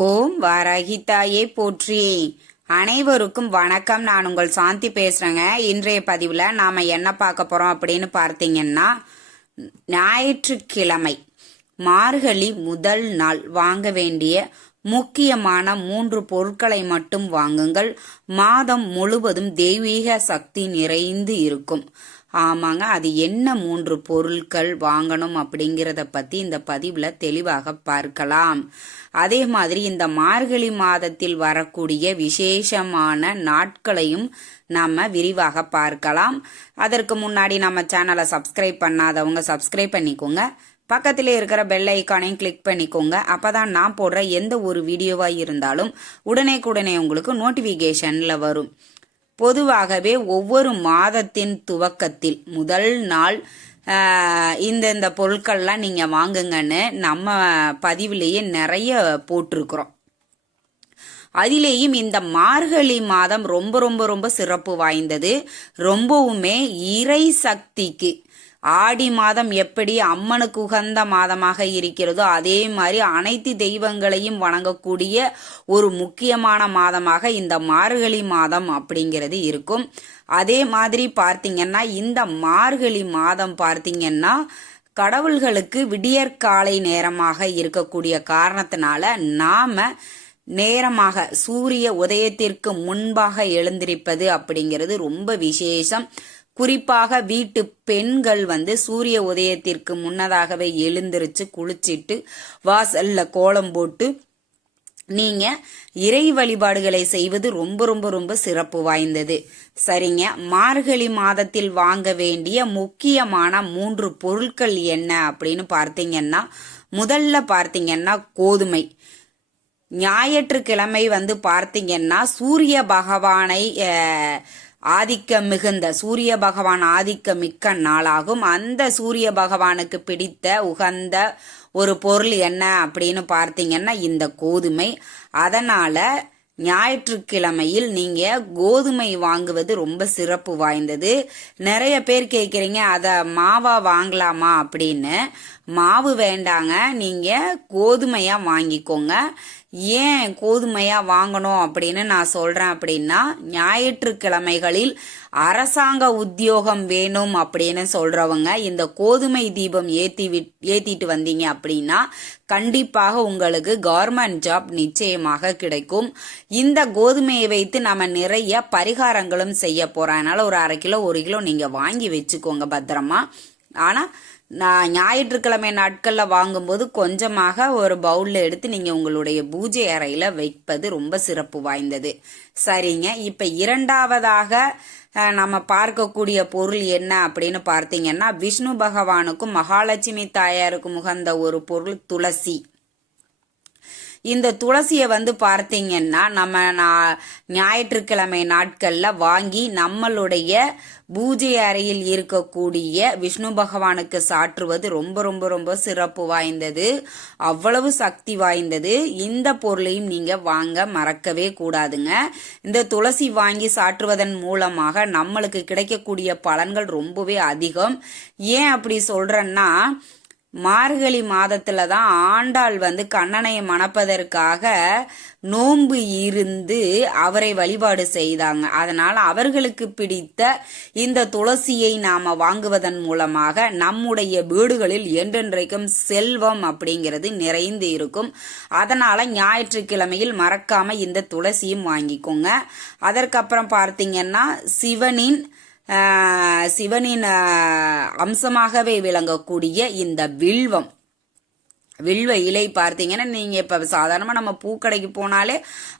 ஓம் வாராகி தாயே போற்றி. அனைவருக்கும் வணக்கம். நான் உங்கள் சாந்தி பேசுறேங்க. இன்றைய பதிவுல நாம என்ன பார்க்க போறோம் அப்படின்னு பார்த்தீங்கன்னா, ஞாயிற்றுக்கிழமை மார்கழி முதல் நாள் வாங்க வேண்டிய முக்கியமான 3 பொருட்களை மட்டும் வாங்குங்கள். மாதம் முழுவதும் தெய்வீக சக்தி நிறைந்து இருக்கும். ஆமாங்க, அது என்ன 3 பொருட்கள் வாங்கணும் அப்படிங்கிறத பத்தி இந்த பதிவுல தெளிவாக பார்க்கலாம். அதே மாதிரி இந்த மார்கழி மாதத்தில் வரக்கூடிய விசேஷமான நாட்களையும் நாம விரிவாக பார்க்கலாம். அதற்கு முன்னாடி நம்ம சேனலை சப்ஸ்கிரைப் பண்ணாதவங்க சப்ஸ்கிரைப் பண்ணிக்கோங்க. பக்கத்திலே இருக்கிற பெல் ஐக்கானையும் கிளிக் பண்ணிக்கோங்க. அப்பதான் நான் போடுற எந்த ஒரு வீடியோவா இருந்தாலும் உடனே உங்களுக்கு நோட்டிபிகேஷன்ல வரும். பொதுவாகவே ஒவ்வொரு மாதத்தின் துவக்கத்தில் முதல் நாள் இந்த பொருட்கள்லாம் நீங்க வாங்குங்கன்னு நம்ம பதிவிலேயே நிறைய போட்டிருக்கிறோம். அதிலேயும் இந்த மார்கழி மாதம் ரொம்ப ரொம்ப ரொம்ப சிறப்பு வாய்ந்தது. ரொம்பவுமே இறை சக்திக்கு ஆடி மாதம் எப்படி அம்மனுக்கு உகந்த மாதமாக இருக்கிறதோ அதே மாதிரி அனைத்து தெய்வங்களையும் வணங்கக்கூடிய ஒரு முக்கியமான மாதமாக இந்த மார்கழி மாதம் அப்படிங்கிறது இருக்கும். அதே மாதிரி பார்த்தீங்கன்னா இந்த மார்கழி மாதம் பார்த்தீங்கன்னா கடவுள்களுக்கு விடியற்காலை நேரமாக இருக்கக்கூடிய காரணத்தினால நாம நேரமாக சூரிய உதயத்திற்கு முன்பாக எழுந்திருப்பது அப்படிங்கிறது ரொம்ப விசேஷம். குறிப்பாக வீட்டு பெண்கள் சூரிய உதயத்திற்கு முன்னதாகவே எழுந்திருச்சு குளிச்சிட்டு வாசல்ல கோலம் போட்டு நீங்க இறை வழிபாடுகளை செய்வது ரொம்ப ரொம்ப ரொம்ப சிறப்பு வாய்ந்தது. சரிங்க, மார்கழி மாதத்தில் வாங்க வேண்டிய முக்கியமான 3 பொருட்கள் என்ன அப்படின்னு பார்த்தீங்கன்னா, முதல்ல பார்த்தீங்கன்னா கோதுமை. ஞாயிற்றுக்கிழமை பார்த்தீங்கன்னா சூரிய பகவானை சூரிய பகவான் ஆதிக்க மிக்க நாளாகும். அந்த சூரிய பகவானுக்கு பிடித்த உகந்த ஒரு பொருள் என்ன அப்படின்னு பார்த்தீங்கன்னா இந்த கோதுமை. அதனால ஞாயிற்றுக்கிழமையில் நீங்க கோதுமை வாங்குவது ரொம்ப சிறப்பு வாய்ந்தது. நிறைய பேர் கேட்குறீங்க அத மாவா வாங்கலாமா அப்படின்னு. மாவு வேண்டாங்க, நீங்க கோதுமையா வாங்கிக்கோங்க. ஏன் கோதுமையா வாங்கணும் அப்படின்னு நான் சொல்றேன் அப்படின்னா, ஞாயிற்றுக்கிழமைகளில் அரசாங்க உத்தியோகம் வேணும் அப்படின்னு சொல்றவங்க இந்த கோதுமை தீபம் ஏத்திட்டு வந்தீங்க அப்படின்னா கண்டிப்பாக உங்களுக்கு கவர்மெண்ட் ஜாப் நிச்சயமாக கிடைக்கும். இந்த கோதுமையை வைத்து நம்ம நிறைய பரிகாரங்களும் செய்ய போறோம். அதனால ஒரு 1/2 கிலோ 1 கிலோ நீங்க வாங்கி வச்சுக்கோங்க பத்திரமா. ஆனா நான் ஞாயிற்றுக்கிழமை நாட்கள்ல வாங்கும்போது கொஞ்சமாக ஒரு பவுல்ல எடுத்து நீங்க உங்களுடைய பூஜை அறையில வைப்பது ரொம்ப சிறப்பு வாய்ந்தது. சரிங்க, இப்ப இரண்டாவதாக நம்ம பார்க்கக்கூடிய பொருள் என்ன அப்படின்னு பார்த்தீங்கன்னா, விஷ்ணு பகவானுக்கும் மகாலட்சுமி தாயாருக்கும் உகந்த ஒரு பொருள் துளசி. இந்த துளசியை பார்த்தீங்கன்னா நம்ம ஞாயிற்றுக்கிழமை நாட்கள்ல வாங்கி நம்மளுடைய பூஜை அறையில் இருக்கக்கூடிய விஷ்ணு பகவானுக்கு சாற்றுவது ரொம்ப ரொம்ப ரொம்ப சிறப்பு வாய்ந்தது. அவ்வளவு சக்தி வாய்ந்தது. இந்த பொருளையும் நீங்க வாங்க மறக்கவே கூடாதுங்க. இந்த துளசி வாங்கி சாற்றுவதன் மூலமாக நம்மளுக்கு கிடைக்கக்கூடிய பலன்கள் ரொம்பவே அதிகம். ஏன் அப்படி சொல்றேன்னா, மார்கழி மாதத்துல தான் ஆண்டாள் கண்ணனை மணப்பதற்காக நோன்பு இருந்து அவரை வழிபாடு செய்தாங்க. அதனால அவர்களுக்கு பிடித்த இந்த துளசியை நாம வாங்குவதன் மூலமாக நம்முடைய வீடுகளில் என்றென்றைக்கும் செல்வம் அப்படிங்கிறது நிறைந்து இருக்கும். அதனால ஞாயிற்றுக்கிழமையில் மறக்காம இந்த துளசியும் வாங்கிக்கோங்க. அதற்கப்புறம் பார்த்தீங்கன்னா சிவனின் அம்சமாகவே விளங்கக்கூடிய இந்த வில்வ இலை பார்த்தீங்கன்னா, நீங்க இப்ப சாதாரணமா நம்ம பூக்கடைக்கு போனாலே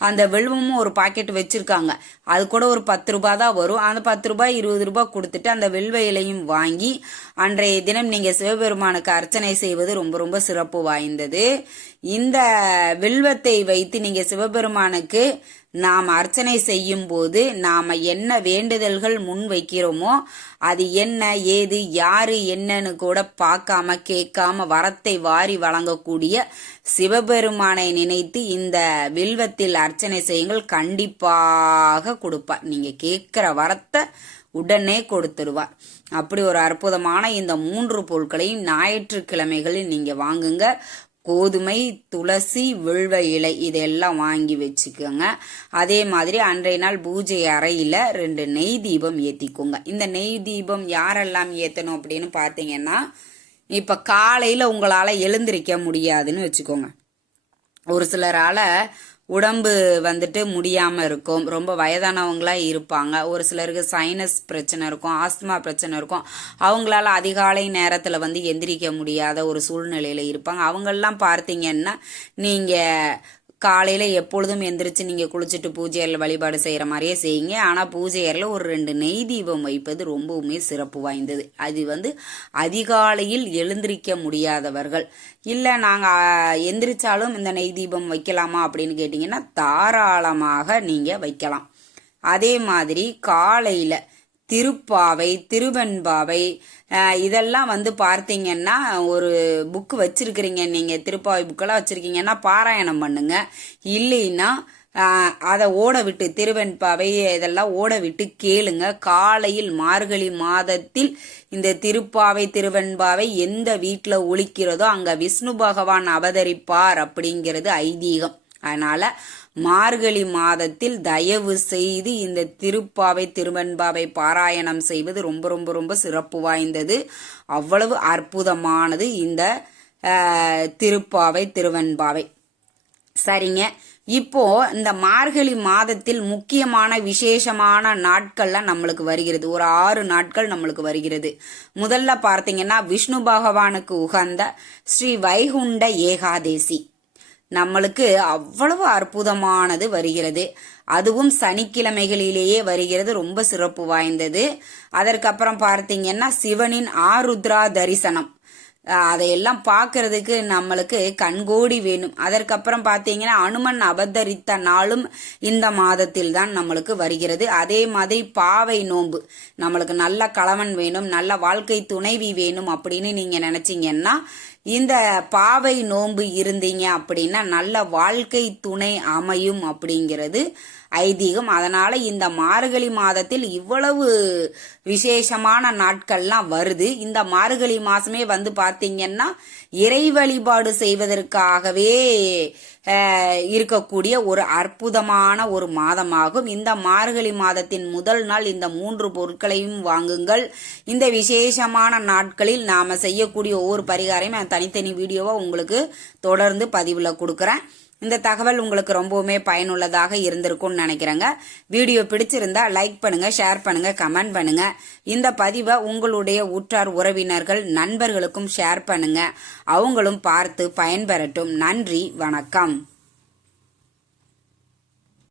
அந்த வில்வமும் ஒரு பாக்கெட் வச்சிருக்காங்க. அது கூட ஒரு 10 ரூபாய் தான் வரும். அந்த 10 ரூபாய் 20 ரூபாய் கொடுத்துட்டு அந்த வில்வ இலையும் வாங்கி அன்றைய தினம் நீங்க சிவபெருமானுக்கு அர்ச்சனை செய்வது ரொம்ப ரொம்ப சிறப்பு வாய்ந்தது. இந்த வில்வத்தை வைத்து நீங்க சிவபெருமானுக்கு நாம் அர்ச்சனை செய்யும் போது நாம என்ன வேண்டுதல்கள் முன் வைக்கிறோமோ அது என்ன ஏது யாரு என்னன்னு கூட பார்க்காம கேட்காம வரத்தை வாரி வழங்கக்கூடிய சிவபெருமானை நினைத்து இந்த வில்வத்தில் அர்ச்சனை செய்யுங்கள். கண்டிப்பாக கொடுப்பார். நீங்க கேட்கிற வரத்தை உடனே கொடுத்துருவார். அப்படி ஒரு அற்புதமான இந்த 3 பொருட்களையும் ஞாயிற்றுக்கிழமைகளில் நீங்க வாங்குங்க. கோதுமை, துளசி, வில்வ இலை இதெல்லாம் வாங்கி வச்சுக்கோங்க. அதே மாதிரி அன்றைய நாள் பூஜை அறையில 2 நெய் தீபம் ஏத்திக்கோங்க. இந்த நெய் தீபம் யாரெல்லாம் ஏத்தணும் அப்படின்னு பார்த்தீங்கன்னா, இப்ப காலையில உங்களால எழுந்திருக்க முடியாதுன்னு வச்சுக்கோங்க. ஒரு சிலரால உடம்பு வந்துட்டு முடியாம இருக்கும், ரொம்ப வயதானவங்களா இருப்பாங்க, ஒரு சிலருக்கு சைனஸ் பிரச்சனை இருக்கும், ஆஸ்துமா பிரச்சனை இருக்கும், அவங்களால அதிகாலை நேரத்துல எந்திரிக்க முடியாத ஒரு சூழ்நிலையில இருப்பாங்க. அவங்கெல்லாம் பார்த்தீங்கன்னா நீங்க காலையில எப்பொழுதும் எந்திரிச்சு நீங்க குளிச்சுட்டு பூஜை அறையில் வழிபாடு செய்யற மாதிரியே செய்யுங்க. ஆனா பூஜை அறையில ஒரு 2 நெய் தீபம் வைப்பது ரொம்பவுமே சிறப்பு வாய்ந்தது. அது அதிகாலையில் எழுந்திரிக்க முடியாதவர்கள், இல்ல நாங்க எந்திரிச்சாலும் இந்த நெய் தீபம் வைக்கலாமா அப்படின்னு கேட்டீங்கன்னா தாராளமாக நீங்க வைக்கலாம். அதே மாதிரி காலையில திருப்பாவை, திருவெண்பாவை இதெல்லாம் பார்த்தீங்கன்னா ஒரு புக்கு வச்சிருக்கிறீங்க, நீங்க திருப்பாவை புக்கெல்லாம் வச்சிருக்கீங்கன்னா பாராயணம் பண்ணுங்க. இல்லைன்னா அதை ஓட விட்டு திருவெண்பாவை இதெல்லாம் ஓட விட்டு கேளுங்க. காலையில் மார்கழி மாதத்தில் இந்த திருப்பாவை திருவெண்பாவை எந்த வீட்டில் ஒலிக்கிறதோ அங்க விஷ்ணு பகவான் அவதரிப்பார் அப்படிங்கிறது ஐதீகம். அதனால மார்கழி மாதத்தில் தயவு செய்து இந்த திருப்பாவை திருவெண்பாவை பாராயணம் செய்வது ரொம்ப ரொம்ப ரொம்ப சிறப்பு வாய்ந்தது. அவ்வளவு அற்புதமானது இந்த திருப்பாவை திருவெண்பாவை. சரிங்க, இப்போ இந்த மார்கழி மாதத்தில் முக்கியமான விசேஷமான நாட்கள்லாம் நம்மளுக்கு வருகிறது. ஒரு 6 நாட்கள் நம்மளுக்கு வருகிறது. முதல்ல பார்த்தீங்கன்னா விஷ்ணு பகவானுக்கு உகந்த ஸ்ரீ வைகுண்ட ஏகாதேசி நம்மளுக்கு அவ்வளவு அற்புதமானது வருகிறது. அதுவும் சனிக்கிழமைகளிலேயே வருகிறது, ரொம்ப சிறப்பு வாய்ந்தது. அதற்கப்புறம் பார்த்தீங்கன்னா சிவனின் ஆருத்ரா தரிசனம், அதையெல்லாம் பார்க்கறதுக்கு நம்மளுக்கு கண்கோடி வேணும். அதற்கப்புறம் பார்த்தீங்கன்னா அனுமன் அவதரித்த நாளும் இந்த மாதத்தில் தான் நம்மளுக்கு வருகிறது. அதே மாதிரி பாவை நோன்பு, நம்மளுக்கு நல்ல கணவன் வேணும், நல்ல வாழ்க்கை துணைவி வேணும் அப்படின்னு நீங்க நினைச்சீங்கன்னா இந்த பாவை நோன்பு இருந்தீங்க அப்படின்னா நல்ல வாழ்க்கை துணை அமையும் அப்படிங்கிறது ஐதீகம். அதனால இந்த மார்கழி மாதத்தில் இவ்வளவு விசேஷமான நாட்கள்லாம் வருது. இந்த மார்கழி மாசமே பார்த்தீங்கன்னா இறை வழிபாடு செய்வதற்காகவே இருக்கக்கூடிய ஒரு அற்புதமான ஒரு மாதமாகும். இந்த மார்கழி மாதத்தின் முதல் நாள் இந்த 3 பொருட்களையும் வாங்குங்கள். இந்த விசேஷமான நாட்களில் நாம செய்யக்கூடிய ஒவ்வொரு பரிகாரமும் தனித்தனி வீடியோவா உங்களுக்கு தொடர்ந்து பதிவுல கொடுக்கறேன். இந்த தகவல் உங்களுக்கு ரொம்பவுமே பயனுள்ளதாக இருந்திருக்கும்னு நினைக்கிறேங்க. வீடியோ பிடிச்சிருந்தா லைக் பண்ணுங்க, ஷேர் பண்ணுங்க, கமெண்ட் பண்ணுங்க. இந்த பதிவை உங்களுடைய உற்றார் உறவினர்கள் நண்பர்களுக்கும் ஷேர் பண்ணுங்க, அவங்களும் பார்த்து பயன்பெறட்டும். நன்றி, வணக்கம்.